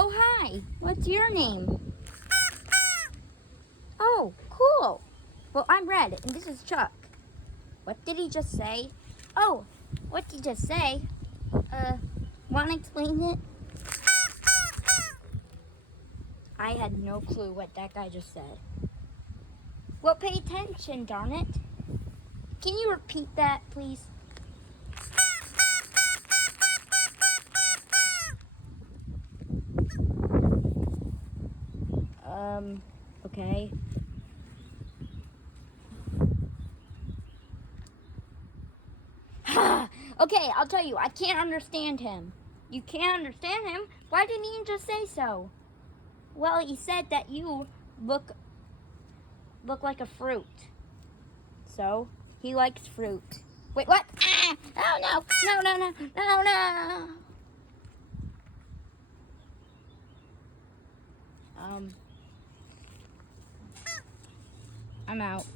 Oh, hi. What's your name? Oh, cool. Well, I'm Red, and this is Chuck. What did he just say? Oh, what did he just say? Want to explain it? I had no clue what that guy just said. Well, pay attention, darn it. Can you repeat that, please? Okay. Okay, I'll tell you, I can't understand him. You can't understand him? Why didn't he just say so? Well, he said that you look like a fruit. So, he likes fruit. Wait, what? Ah! Oh, no! No, no, no, no, no! I'm out.